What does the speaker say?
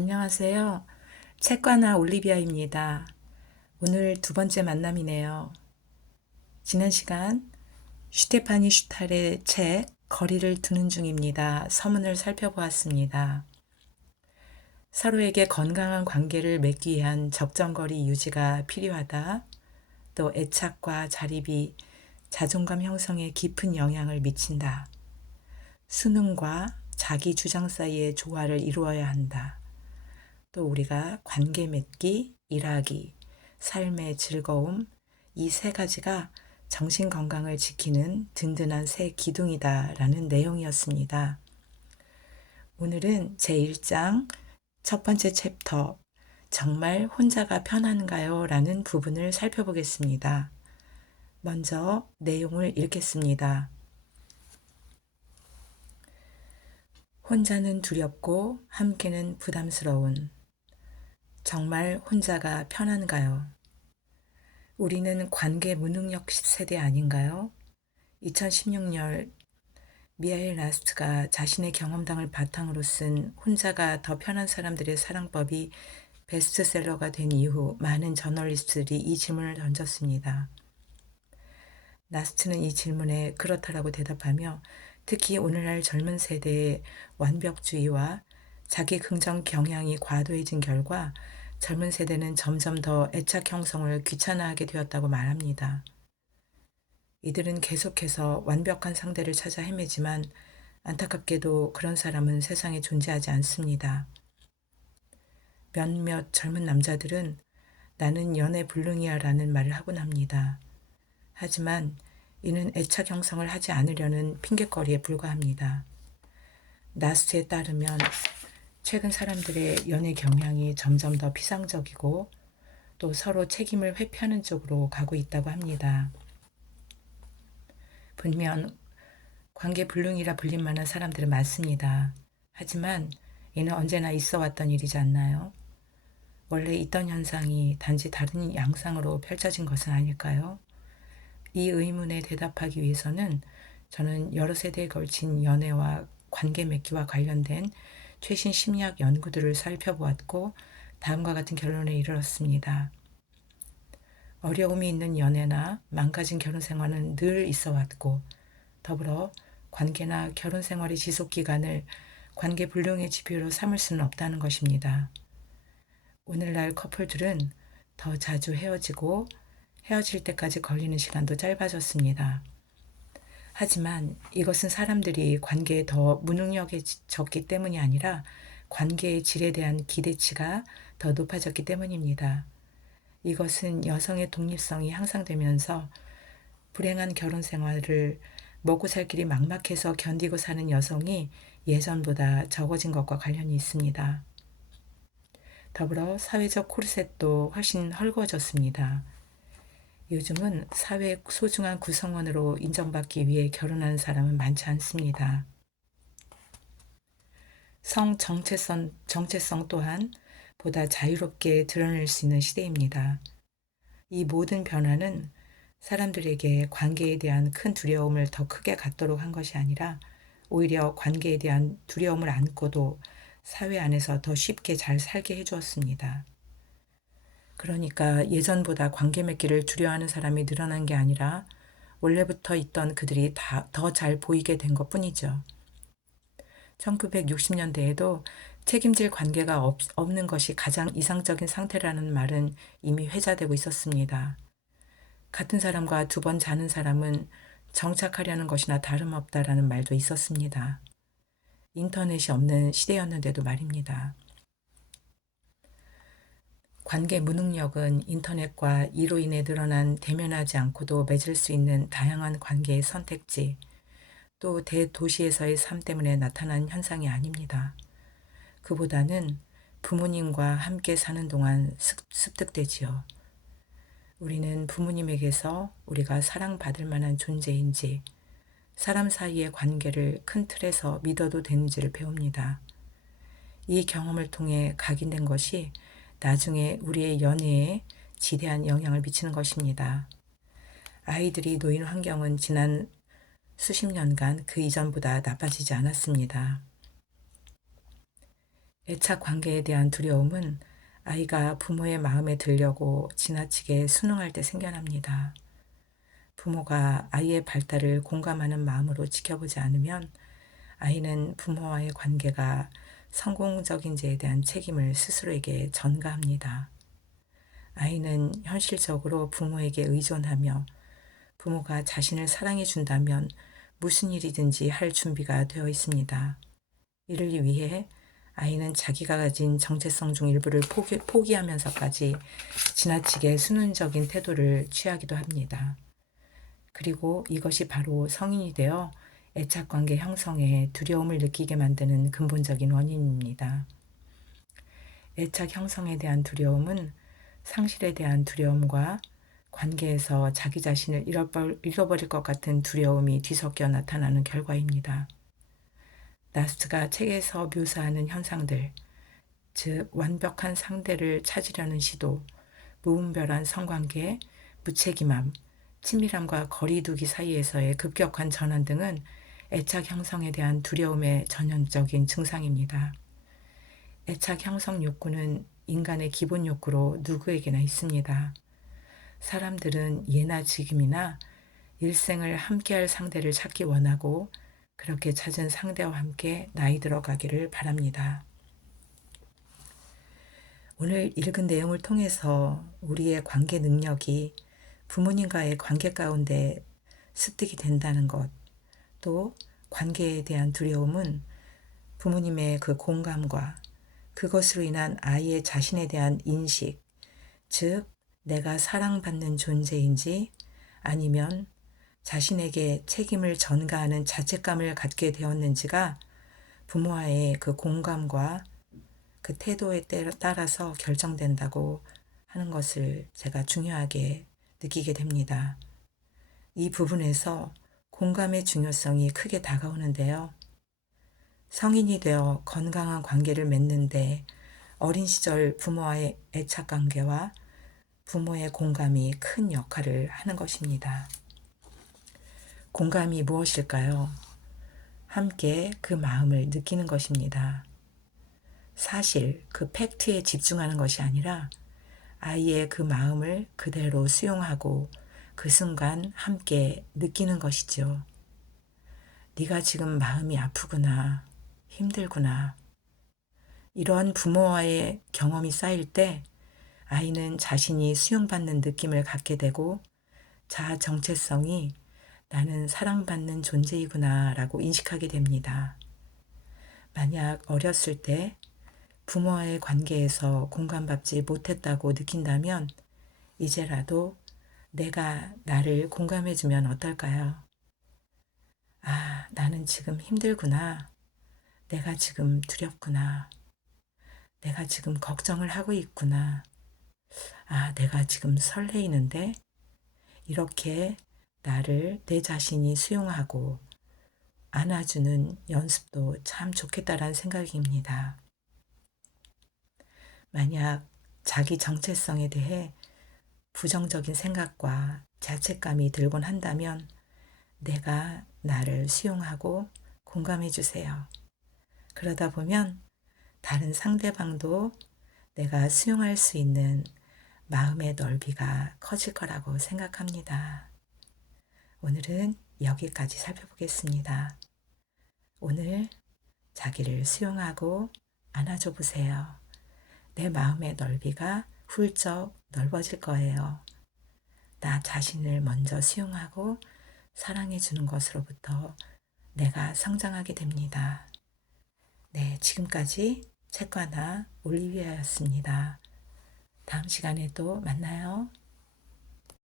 안녕하세요. 책과나 올리비아입니다. 오늘 두 번째 만남이네요. 지난 시간 슈테파니 슈탈의 책 거리를 두는 중입니다. 서문을 살펴보았습니다. 서로에게 건강한 관계를 맺기 위한 적정거리 유지가 필요하다. 또 애착과 자립이 자존감 형성에 깊은 영향을 미친다. 수능과 자기 주장 사이의 조화를 이루어야 한다. 또 우리가 관계 맺기, 일하기, 삶의 즐거움, 이 세 가지가 정신 건강을 지키는 든든한 새 기둥이다라는 내용이었습니다. 오늘은 제1장 첫 번째 챕터, 정말 혼자가 편한가요? 라는 부분을 살펴보겠습니다. 먼저 내용을 읽겠습니다. 혼자는 두렵고 함께는 부담스러운 정말 혼자가 편한가요? 우리는 관계 무능력 세대 아닌가요? 2016년 미하일 라스트가 자신의 경험담을 바탕으로 쓴 혼자가 더 편한 사람들의 사랑법이 베스트셀러가 된 이후 많은 저널리스트들이 이 질문을 던졌습니다. 라스트는 이 질문에 그렇다라고 대답하며 특히 오늘날 젊은 세대의 완벽주의와 자기 긍정 경향이 과도해진 결과 젊은 세대는 점점 더 애착 형성을 귀찮아하게 되었다고 말합니다. 이들은 계속해서 완벽한 상대를 찾아 헤매지만 안타깝게도 그런 사람은 세상에 존재하지 않습니다. 몇몇 젊은 남자들은 나는 연애 불능이야 라는 말을 하곤 합니다. 하지만 이는 애착 형성을 하지 않으려는 핑곗거리에 불과합니다. 나스트에 따르면 최근 사람들의 연애 경향이 점점 더 피상적이고 또 서로 책임을 회피하는 쪽으로 가고 있다고 합니다. 분명 관계 불능이라 불릴 만한 사람들은 많습니다. 하지만 이는 언제나 있어 왔던 일이지 않나요? 원래 있던 현상이 단지 다른 양상으로 펼쳐진 것은 아닐까요? 이 의문에 대답하기 위해서는 저는 여러 세대에 걸친 연애와 관계 맺기와 관련된 최신 심리학 연구들을 살펴보았고 다음과 같은 결론에 이르렀습니다. 어려움이 있는 연애나 망가진 결혼 생활은 늘 있어 왔고 더불어 관계나 결혼 생활의 지속 기간을 관계 불능의 지표로 삼을 수는 없다는 것입니다. 오늘날 커플들은 더 자주 헤어지고 헤어질 때까지 걸리는 시간도 짧아졌습니다. 하지만 이것은 사람들이 관계에 더 무능력해졌기 때문이 아니라 관계의 질에 대한 기대치가 더 높아졌기 때문입니다. 이것은 여성의 독립성이 향상되면서 불행한 결혼 생활을 먹고 살 길이 막막해서 견디고 사는 여성이 예전보다 적어진 것과 관련이 있습니다. 더불어 사회적 코르셋도 훨씬 헐거워졌습니다. 요즘은 사회의 소중한 구성원으로 인정받기 위해 결혼하는 사람은 많지 않습니다. 성 정체성 또한 보다 자유롭게 드러낼 수 있는 시대입니다. 이 모든 변화는 사람들에게 관계에 대한 큰 두려움을 더 크게 갖도록 한 것이 아니라 오히려 관계에 대한 두려움을 안고도 사회 안에서 더 쉽게 잘 살게 해주었습니다. 그러니까 예전보다 관계 맺기를 두려워하는 사람이 늘어난 게 아니라 원래부터 있던 그들이 다 더 잘 보이게 된 것뿐이죠. 1960년대에도 책임질 관계가 없는 것이 가장 이상적인 상태라는 말은 이미 회자되고 있었습니다. 같은 사람과 두 번 자는 사람은 정착하려는 것이나 다름없다라는 말도 있었습니다. 인터넷이 없는 시대였는데도 말입니다. 관계 무능력은 인터넷과 이로 인해 늘어난 대면하지 않고도 맺을 수 있는 다양한 관계의 선택지, 또 대도시에서의 삶 때문에 나타난 현상이 아닙니다. 그보다는 부모님과 함께 사는 동안 습득되지요. 우리는 부모님에게서 우리가 사랑받을 만한 존재인지, 사람 사이의 관계를 큰 틀에서 믿어도 되는지를 배웁니다. 이 경험을 통해 각인된 것이 나중에 우리의 연애에 지대한 영향을 미치는 것입니다. 아이들이 놓인 환경은 지난 수십 년간 그 이전보다 나빠지지 않았습니다. 애착 관계에 대한 두려움은 아이가 부모의 마음에 들려고 지나치게 순응할 때 생겨납니다. 부모가 아이의 발달을 공감하는 마음으로 지켜보지 않으면 아이는 부모와의 관계가 성공적인지에 대한 책임을 스스로에게 전가합니다. 아이는 현실적으로 부모에게 의존하며 부모가 자신을 사랑해 준다면 무슨 일이든지 할 준비가 되어 있습니다. 이를 위해 아이는 자기가 가진 정체성 중 일부를 포기하면서까지 지나치게 순응적인 태도를 취하기도 합니다. 그리고 이것이 바로 성인이 되어 애착관계 형성에 두려움을 느끼게 만드는 근본적인 원인입니다. 애착 형성에 대한 두려움은 상실에 대한 두려움과 관계에서 자기 자신을 잃어버릴 것 같은 두려움이 뒤섞여 나타나는 결과입니다. 나스트가 책에서 묘사하는 현상들, 즉 완벽한 상대를 찾으려는 시도, 무분별한 성관계, 무책임함, 친밀함과 거리두기 사이에서의 급격한 전환 등은 애착 형성에 대한 두려움의 전형적인 증상입니다. 애착 형성 욕구는 인간의 기본 욕구로 누구에게나 있습니다. 사람들은 예나 지금이나 일생을 함께할 상대를 찾기 원하고 그렇게 찾은 상대와 함께 나이 들어가기를 바랍니다. 오늘 읽은 내용을 통해서 우리의 관계 능력이 부모님과의 관계 가운데 습득이 된다는 것, 또 관계에 대한 두려움은 부모님의 그 공감과 그것으로 인한 아이의 자신에 대한 인식, 즉 내가 사랑받는 존재인지 아니면 자신에게 책임을 전가하는 자책감을 갖게 되었는지가 부모와의 그 공감과 그 태도에 따라서 결정된다고 하는 것을 제가 중요하게 느끼게 됩니다. 이 부분에서 공감의 중요성이 크게 다가오는데요. 성인이 되어 건강한 관계를 맺는데 어린 시절 부모와의 애착 관계와 부모의 공감이 큰 역할을 하는 것입니다. 공감이 무엇일까요? 함께 그 마음을 느끼는 것입니다. 사실, 그 팩트에 집중하는 것이 아니라 아이의 그 마음을 그대로 수용하고 그 순간 함께 느끼는 것이죠. 네가 지금 마음이 아프구나, 힘들구나. 이런 부모와의 경험이 쌓일 때 아이는 자신이 수용받는 느낌을 갖게 되고 자아 정체성이 나는 사랑받는 존재이구나 라고 인식하게 됩니다. 만약 어렸을 때 부모와의 관계에서 공감받지 못했다고 느낀다면 이제라도 내가 나를 공감해주면 어떨까요? 아, 나는 지금 힘들구나. 내가 지금 두렵구나. 내가 지금 걱정을 하고 있구나. 아, 내가 지금 설레이는데 이렇게 나를 내 자신이 수용하고 안아주는 연습도 참 좋겠다라는 생각입니다. 만약 자기 정체성에 대해 부정적인 생각과 자책감이 들곤 한다면 내가 나를 수용하고 공감해 주세요. 그러다 보면 다른 상대방도 내가 수용할 수 있는 마음의 넓이가 커질 거라고 생각합니다. 오늘은 여기까지 살펴보겠습니다. 오늘 자기를 수용하고 안아줘 보세요. 내 마음의 넓이가 훌쩍 넓어질 거예요. 나 자신을 먼저 수용하고 사랑해 주는 것으로부터 내가 성장하게 됩니다. 네, 지금까지 책과나 올리비아였습니다. 다음 시간에 또 만나요.